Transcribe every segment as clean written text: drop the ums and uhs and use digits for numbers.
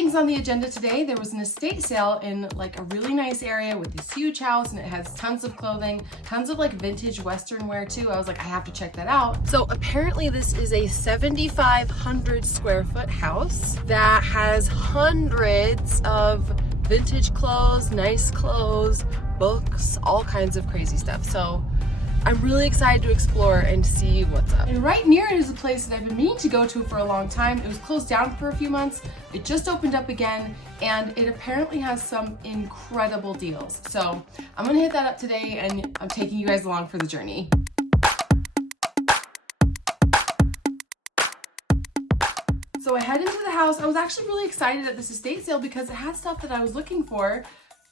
things on the agenda today. There was an estate sale in like a really nice area with this huge house, and it has tons of clothing, tons of like vintage Western wear too. I was like, I have to check that out. So apparently this is a 7,500 square foot house that has hundreds of vintage clothes, nice clothes, books, all kinds of crazy stuff. So I'm really excited to explore and see what's up. And right near it is a place that I've been meaning to go to for a long time. It was closed down for a few months. It just opened up again, and it apparently has some incredible deals. So I'm gonna hit that up today, and I'm taking you guys along for the journey. So I head into the house. I was actually really excited at this estate sale because it had stuff that I was looking for,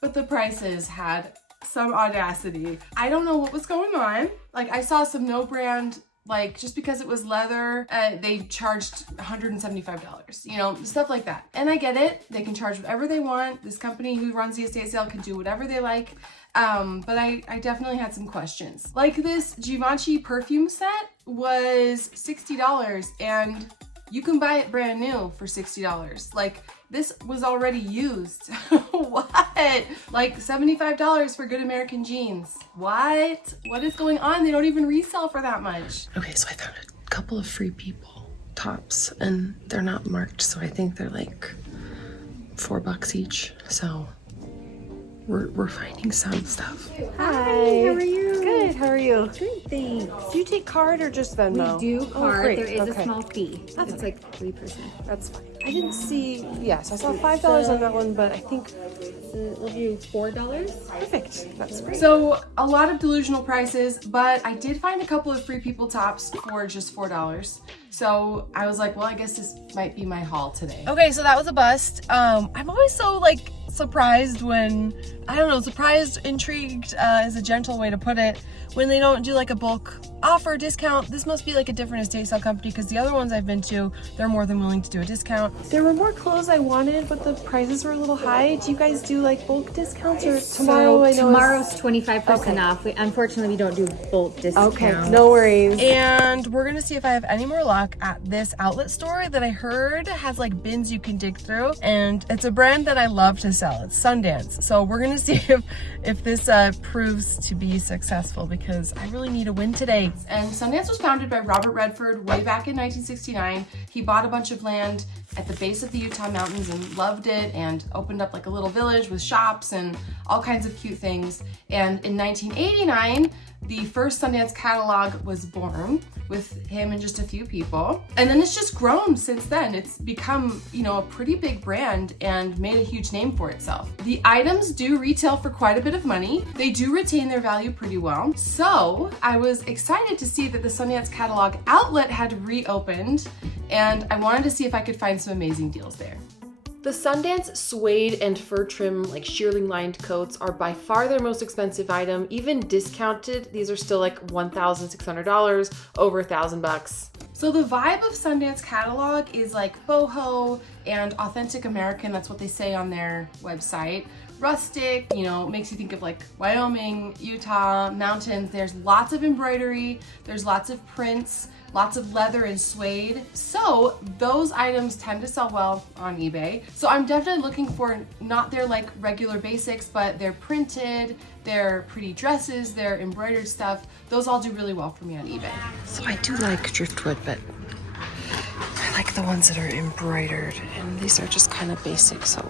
but the prices had some audacity. I don't know what was going on. Like, I saw some no brand, like just because it was leather, they charged $175, you know, stuff like that. And I get it. They can charge whatever they want. This company who runs the estate sale can do whatever they like. But I definitely had some questions. Like this Givenchy perfume set was $60, and you can buy it brand new for $60. Like, this was already used. What? Like $75 for good American jeans. What? What is going on? They don't even resell for that much. Okay, so I found a couple of Free People tops, and they're not marked, so I think they're like $4 each. So we're finding some stuff. Hi, how are you? Good, how are you? Good, thanks. Do you take card or just Venmo? We do card. great. There is Okay. a small fee. It's like 3%. That's fine. I didn't see, yes, I saw $5 on that one, but I think We'll do $4. perfect. That's great. So a lot of delusional prices, but I did find a couple of Free People tops for just $4. So I was like, well, I guess this might be my haul today. Okay, so that was a bust. I'm always so like surprised when, I don't know, surprised, intrigued is a gentle way to put it, when they don't do like a bulk offer discount. This must be like a different estate sale company, because the other ones I've been to, they're more than willing to do a discount. There were more clothes I wanted, but the prices were a little high. Do you guys do like bulk discounts, or tomorrow? I know Tomorrow's 25% off. Unfortunately, we don't do bulk discounts. Okay, no worries. And we're gonna see if I have any more luck at this outlet store that I heard has like bins you can dig through, and it's a brand that I love to sell. It's Sundance. So we're gonna see if this proves to be successful, because I really need a win today. And Sundance was founded by Robert Redford way back in 1969. He bought a bunch of land at the base of the Utah mountains and loved it, and opened up like a little village with shops and all kinds of cute things. And in 1989, the first Sundance catalog was born with him and just a few people. And then it's just grown since then. It's become, you know, a pretty big brand and made a huge name for itself. The items do retail for quite a bit of money. They do retain their value pretty well. So I was excited to see that the Sundance catalog outlet had reopened, and I wanted to see if I could find some amazing deals there. The Sundance suede and fur trim, like shearling lined coats, are by far their most expensive item. Even discounted, these are still like $1,600, over $1,000. So the vibe of Sundance catalog is like boho and authentic American. That's what they say on their website. Rustic, you know, makes you think of like Wyoming, Utah, mountains. There's lots of embroidery, there's lots of prints, lots of leather and suede. So those items tend to sell well on eBay. So I'm definitely looking for not their like regular basics, but their printed, their pretty dresses, their embroidered stuff. Those all do really well for me on eBay. So I do like driftwood, but I like the ones that are embroidered, and these are just kind of basic, so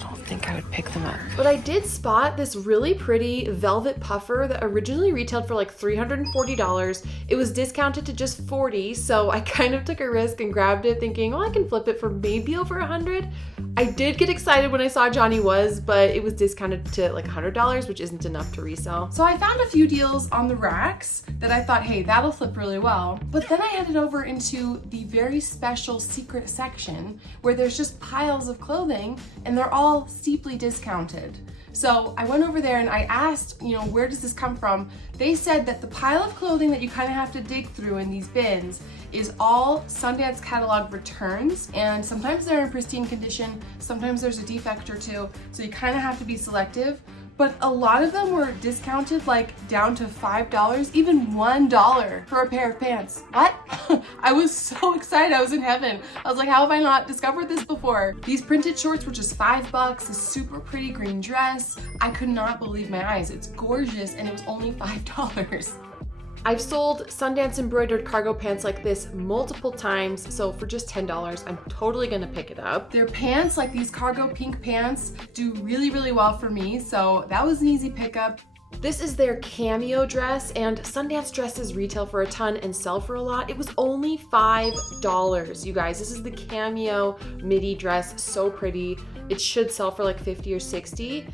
I think I would pick them up. But I did spot this really pretty velvet puffer that originally retailed for like $340. It was discounted to just $40, so I kind of took a risk and grabbed it thinking, oh, I can flip it for maybe over $100. I did get excited when I saw Johnny Was, but it was discounted to like $100, which isn't enough to resell. So I found a few deals on the racks that I thought, hey, that'll flip really well. But then I headed over into the very special secret section where there's just piles of clothing, and they're all steeply discounted. So I went over there and I asked, you know, where does this come from? They said that the pile of clothing that you kind of have to dig through in these bins is all Sundance catalog returns, and sometimes they're in pristine condition, sometimes there's a defect or two, so you kind of have to be selective. but a lot of them were discounted like down to $5, even $1 for a pair of pants. What? I was so excited. I was in heaven. I was like, how have I not discovered this before? These printed shorts were just $5, a super pretty green dress. I could not believe my eyes. It's gorgeous, and it was only $5. I've sold Sundance embroidered cargo pants like this multiple times, so for just $10, I'm totally gonna pick it up. Their pants, like these cargo pink pants, do really, really well for me, so that was an easy pickup. This is their cameo dress, and Sundance dresses retail for a ton and sell for a lot. It was only $5, you guys. This is the cameo midi dress, so pretty. It should sell for like 50 or 60.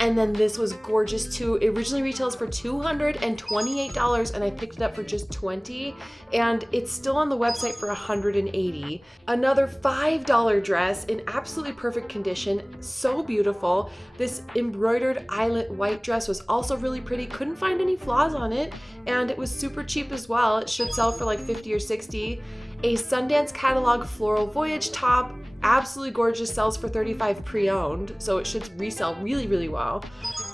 And then this was gorgeous too. It originally retails for $228 and I picked it up for just $20, and it's still on the website for $180. Another $5 dress in absolutely perfect condition, so beautiful. This embroidered eyelet white dress was also really pretty. Couldn't find any flaws on it, and it was super cheap as well. It should sell for like 50 or 60. A Sundance catalog floral voyage top, absolutely gorgeous, sells for $35 pre-owned, so it should resell really, really well.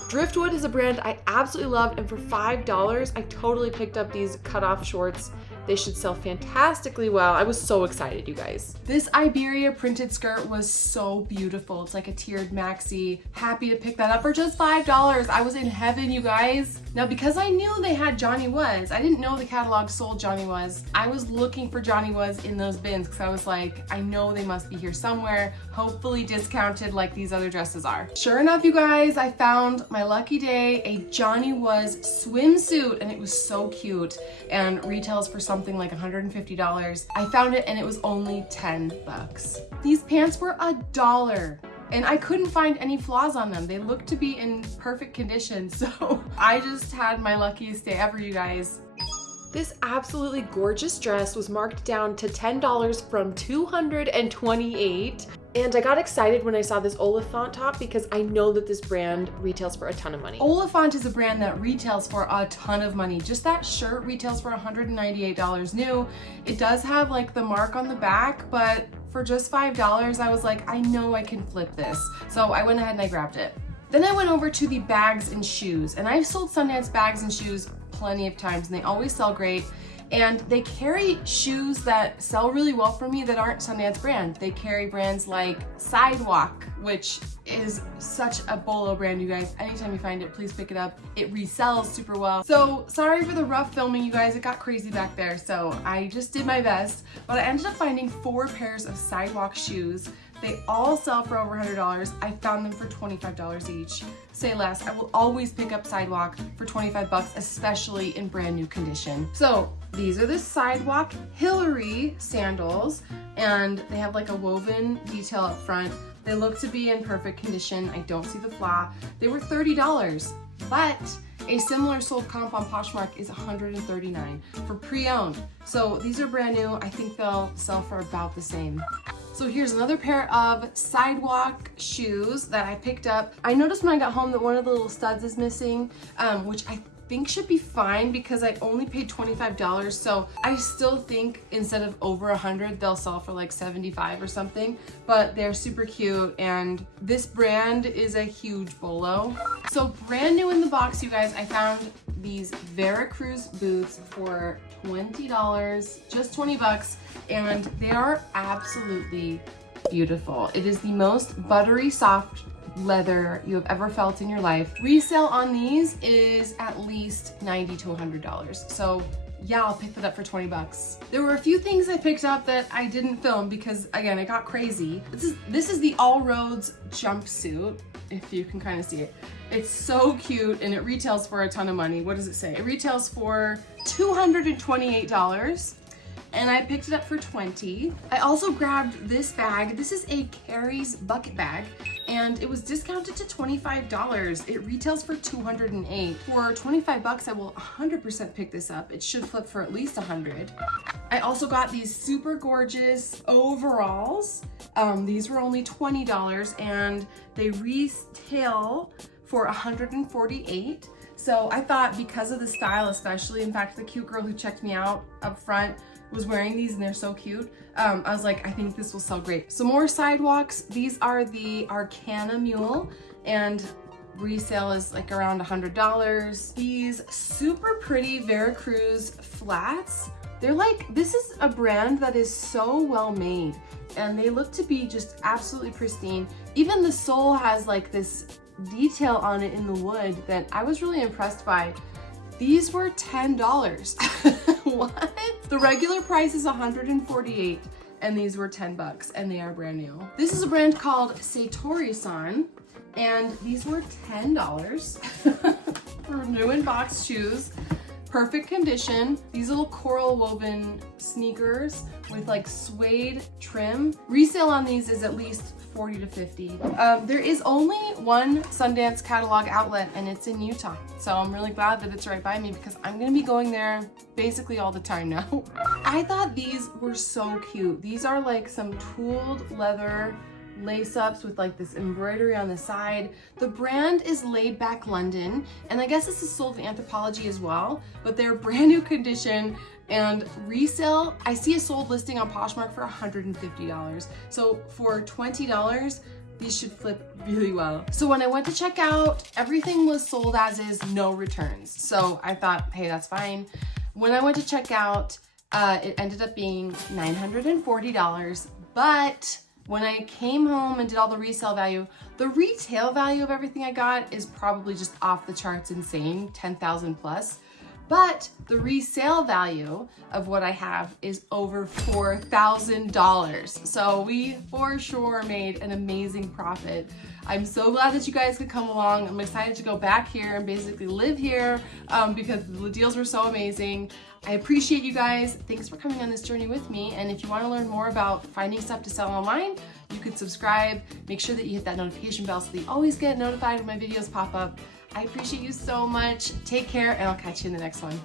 Driftwood is a brand I absolutely love, and for $5, I totally picked up these cutoff shorts. They should sell fantastically well. I was so excited, you guys. This Iberia printed skirt was so beautiful. It's like a tiered maxi. Happy to pick that up for just $5. I was in heaven, you guys. Now, because I knew they had Johnny Was, I didn't know the catalog sold Johnny Was. I was looking for Johnny Was in those bins because I was like, I know they must be here somewhere, hopefully discounted like these other dresses are. Sure enough, you guys, I found my lucky day, a Johnny Was swimsuit, and it was so cute and retails for something like $150. I found it and it was only $10. These pants were $1. And I couldn't find any flaws on them. They looked to be in perfect condition, so I just had my luckiest day ever, you guys. This absolutely gorgeous dress was marked down to $10 from $228. And I got excited when I saw this Oliphant top because I know that this brand retails for a ton of money. Oliphant is a brand that retails for a ton of money. Just that shirt retails for $198 new. It does have like the mark on the back, but for just $5, I was like, I know I can flip this. So I went ahead and I grabbed it. Then I went over to the bags and shoes, and I've sold Sundance bags and shoes plenty of times, and they always sell great. And they carry shoes that sell really well for me that aren't Sundance brand. They carry brands like Sidewalk, which is such a bolo brand, you guys. Anytime you find it, please pick it up. It resells super well. So sorry for the rough filming, you guys. It got crazy back there, so I just did my best. But I ended up finding 4 pairs of Sidewalk shoes. They all sell for over $100. I found them for $25 each. Say less. I will always pick up Sidewalk for $25, especially in brand new condition. So these are the Sidewalk Hillary sandals, and they have like a woven detail up front. They look to be in perfect condition. I don't see the flaw. They were $30, but a similar sold comp on Poshmark is $139 for pre-owned. So these are brand new. I think they'll sell for about the same. So here's another pair of Sidewalk shoes that I picked up. I noticed when I got home that one of the little studs is missing, which I think should be fine because I only paid $25. So I still think instead of over 100, they'll sell for like 75 or something, but they're super cute. And this brand is a huge bolo. So brand new in the box, you guys, I found these Veracruz boots for $20, just $20, and they are absolutely beautiful. It is the most buttery soft leather you have ever felt in your life. Resale on these is at least $90 to $100. So yeah, I'll pick that up for $20. There were a few things I picked up that I didn't film because again, it got crazy. This is the All Roads jumpsuit, if you can kind of see it. It's so cute and it retails for a ton of money. What does it say? It retails for $228. And I picked it up for $20. I also grabbed this bag. This is a Carrie's bucket bag, and it was discounted to $25. It retails for $208. For $25, I will 100% pick this up. It should flip for at least $100. I also got these super gorgeous overalls. These were only $20, and they retail for $148. So I thought because of the style especially, in fact, the cute girl who checked me out up front was wearing these and they're so cute. I was like, I think this will sell great. Some more Sidewalks. These are the Arcana Mule, and Resale is like around $100. These super pretty Veracruz flats. They're like, this is a brand that is so well made and they look to be just absolutely pristine. Even the sole has like this detail on it in the wood that I was really impressed by. These were $10. What? The regular price is $148 and these were $10 and they are brand new. This is a brand called Satori-san and these were $10 for new in box shoes. Perfect condition. These little coral woven sneakers with like suede trim. Resale on these is at least 40 to 50. There is only one Sundance catalog outlet and it's in Utah. So I'm really glad that it's right by me because I'm gonna be going there basically all the time now. I thought these were so cute. These are like some tooled leather lace-ups with like this embroidery on the side. The brand is Laid Back London, and I guess this is sold to Anthropologie as well, but they're brand new condition and resale. I see a sold listing on Poshmark for $150. So for $20, these should flip really well. So when I went to check out, everything was sold as is, no returns. So I thought, hey, that's fine. When I went to check out, it ended up being $940, but when I came home and did all the resale value, the retail value of everything I got is probably just off the charts insane, 10,000 plus. But the resale value of what I have is over $4,000. So we for sure made an amazing profit. I'm so glad that you guys could come along. I'm excited to go back here and basically live here because the deals were so amazing. I appreciate you guys. Thanks for coming on this journey with me. And if you want to learn more about finding stuff to sell online, you could subscribe. Make sure that you hit that notification bell so that you always get notified when my videos pop up. I appreciate you so much. Take care and I'll catch you in the next one.